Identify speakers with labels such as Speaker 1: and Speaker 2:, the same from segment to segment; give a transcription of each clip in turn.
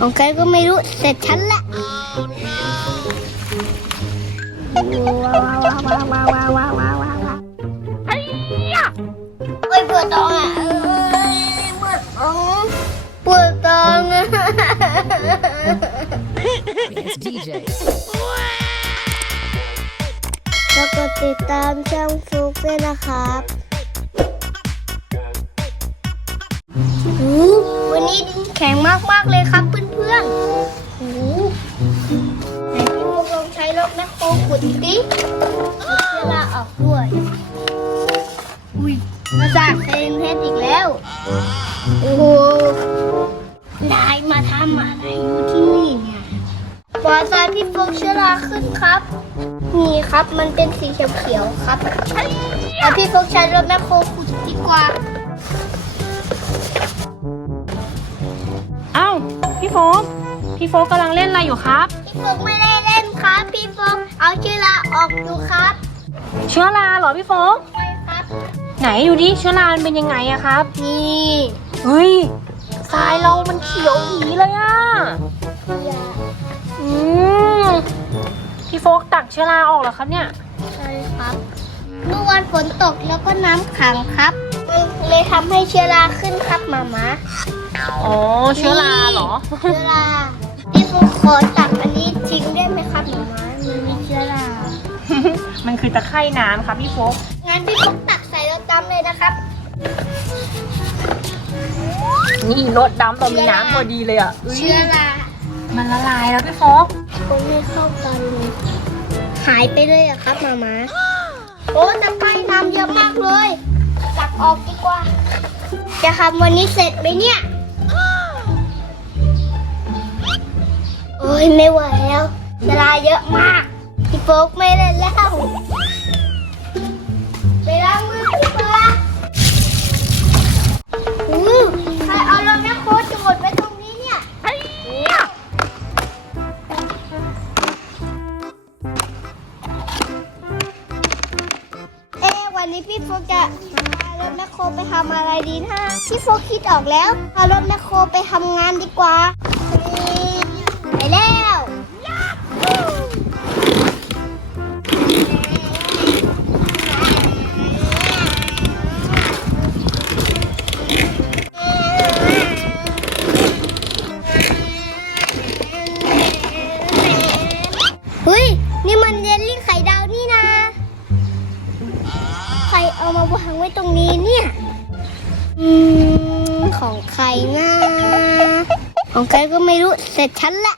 Speaker 1: ของใครก็ไม่รู้แต่ฉันแหล้ปวดท้องเอ้ยปวดท้องปวดท้งอะ
Speaker 2: It's DJ.
Speaker 1: ติดตามช่องฟลุกด้วยนะครับวันนี้แข็งมากๆเลยครับเพื่อน ๆหูไหนพี่มุกลองใช้รถแมคโครขุดดิเวลาออกด้วย อุ้ยมาจากเซนเทสอีกแล้ว โอ้โหนายมาทำอะไรอยู่ที่นี่เนี่ยปอซอยพี่ฟลุกเชื้อราขึ้นครับ นี่ครับมันเป็นสีเขียวๆครับแล้วพี่ฟกใช้รถแมคโครขุดดีกว่า
Speaker 3: เอ้า พี่โฟก พี่โฟกกำลังเล่นอะไรอยู่ครับ
Speaker 1: พี่ฟกไม่ได้เล่นครับ พี่ฟกเอาเชื้อราออกดูครับ
Speaker 3: เชื้อราเหรอพี่โฟก
Speaker 1: ใช่ครับ
Speaker 3: ไหนดูดิเชื้อรามันเป็นยังไงอะครับ
Speaker 1: นี่
Speaker 3: เฮ้ยทรายเรามันเขียวหยีเลยอะอืมพี่โฟกตักเชื้อราออกเหรอครับเนี่ย
Speaker 1: ใช่ครับ เมื่อวันฝนตกแล้วก็น้ำขังครับมันเลยทำให้เชื้อราขึ้นครับมามา
Speaker 3: อ๋อเชื้อราเหรอ
Speaker 1: เชื้อรา พี่ฟกขอตักอันนี้ทิ้งได้ไหมครับมามามันมีเชื้อรา
Speaker 3: มันคือตะไคร่น้ำครับพี่โฟก
Speaker 1: งั้นพี่ฟกตักใส่รถดำเลยนะครับ
Speaker 3: นี่รถดำเรามีน้ำพอดีเลยอะอุ๊ย
Speaker 1: เชื้อรา
Speaker 3: มันละลายแล้วพี่โฟก
Speaker 1: คงไม่เข้ากันเลยหายไปเลยอะครับมามาโอ้ตะไคร่น้ำเยอะมากเลยตักออกดีกว่าจะทำวันนี้เสร็จไหมเนี่ย ยไม่ไหวแล้วเวลาเยอะมากพี่โฟกไม่เล่นแล้วไปล้างมือดีกว่าอู้ใครเอารถแมคโครจะหมดไว้ตรงนี้เนี่ยเอ๊ะวันนี้พี่โฟกจะพารถแมคโครไปทำอะไรดีนะพี่โฟกคิดออกแล้วพารถแมคโครไปทำงานดีกว่า ไปแล้วเฮ้ย นี่มันเยลลี่ไข่ดาวนี่นะ ใครเอามาวางไว้ตรงนี้เนี่ย อืม ของใครนะ ของใครก็ไม่รู้แต่ฉันละ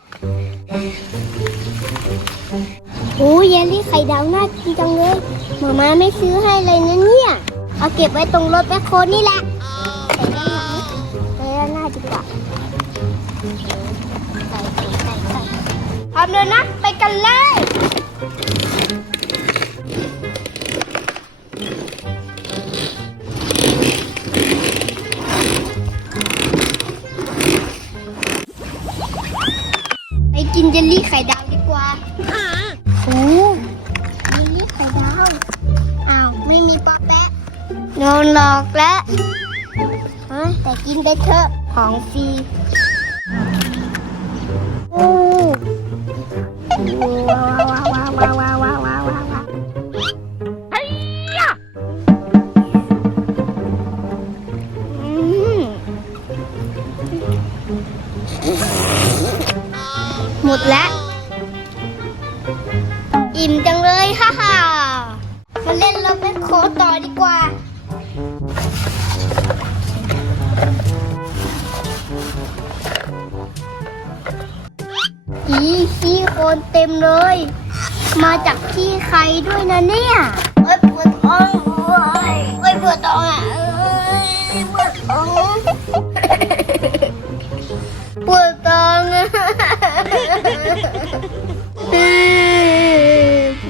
Speaker 1: โอ้ยเยลลี่ไข่ดาวน่ากินจังเลยหมามาไม่ซื้อให้เลยนะเนี่ย เอาเก็บไว้ตรงรถแมคโคนี่แหละใส่ด้านหลังไปด้านหน้าดีกว่าใส่ใส่ใส่พร้อมเลยนะ ไปกันเลย ลลี่ไข่ดาวดีกว่าโอ้เจลลี่ไข่ดาว อ้าว ไม่มีปอแปะโดนหลอกแล้วฮะแต่กินไปเถอะ ของฟรีโอ้ ดแล้ว อิ่มจังเลยฮ่าฮ่ามาเล่นรถแมคโครต่อดีกว่า อีขี้โคลนเต็มเลย มาจากขี้ใครด้วยนะเนี่ย เอ้ยปวดท้องเอ้ยเอ้ยปวดท้องอะเอ้ยปวดท้อง ปวดท้องอะ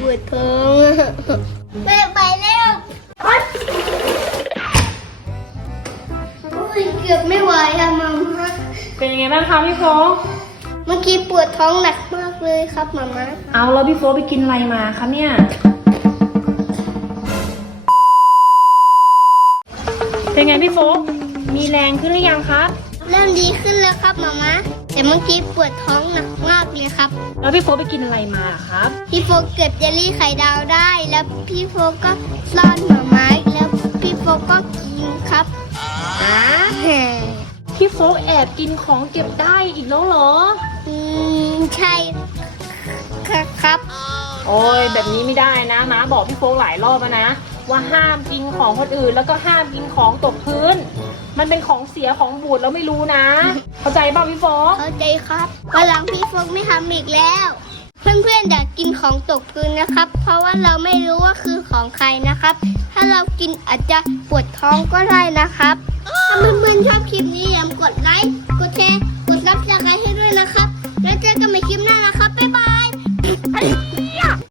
Speaker 1: ปวดท้องอะแม่ไปแล้วอุ้ยเกือบไม่ไหวอะมัมฮะ
Speaker 3: เป็นยังไงบ้างคะพี่โฟก
Speaker 1: เมื่อกี้ปวดท้องหนักมากเลยครับมาม่า
Speaker 3: เอาแล้วพี่โฟกไปกินอะไรมาคะเนี่ย เป็นไงพี่โฟกมีแรงขึ้นหรือยังครับ
Speaker 1: เริ่มดีขึ้นแล้วครับมาม่า แต่เมื่อกี้ปวดท้องหนักมากเลยครับ
Speaker 3: แล้วพี่โฟกไปกินอะไรมาครับ
Speaker 1: พี่โฟกเก็บเจลลี่ไข่ดาวได้ แล้วพี่โฟกก็ซ่อนหน่อไม้แล้วพี่โฟกก็กินครับ
Speaker 3: ฮะ
Speaker 1: แหม
Speaker 3: พี่โฟกแอบกินของเก็บได้อีกแล้วเหรอ
Speaker 1: อืมใช่ครับ
Speaker 3: โอ้ยแบบนี้ไม่ได้นะม้าบอกพี่โฟกหลายรอบแล้วนะ ว่าห้ามกินของคนอื่น แล้วก็ห้ามกินของตกพื้น มันเป็นของเสียของบูดแล้วไม่รู้นะ เข้าใจเปล่าพี่โฟก
Speaker 1: เข้าใจครับวันหลังพี่โฟกไม่ทำอีกแล้ว เพื่อนๆอย่ากกินของตกพื้นนะครับ เพราะว่าเราไม่รู้ว่าคือของใครนะครับ ถ้าเรากินอาจจะปวดท้องก็ได้นะครับ ถ้าเพื่อนๆชอบคลิปนี้อย่าลืมกดไลค์ กดแชร์ กดรับสไครต์ให้ด้วยนะครับ แล้วเจอกันใหม่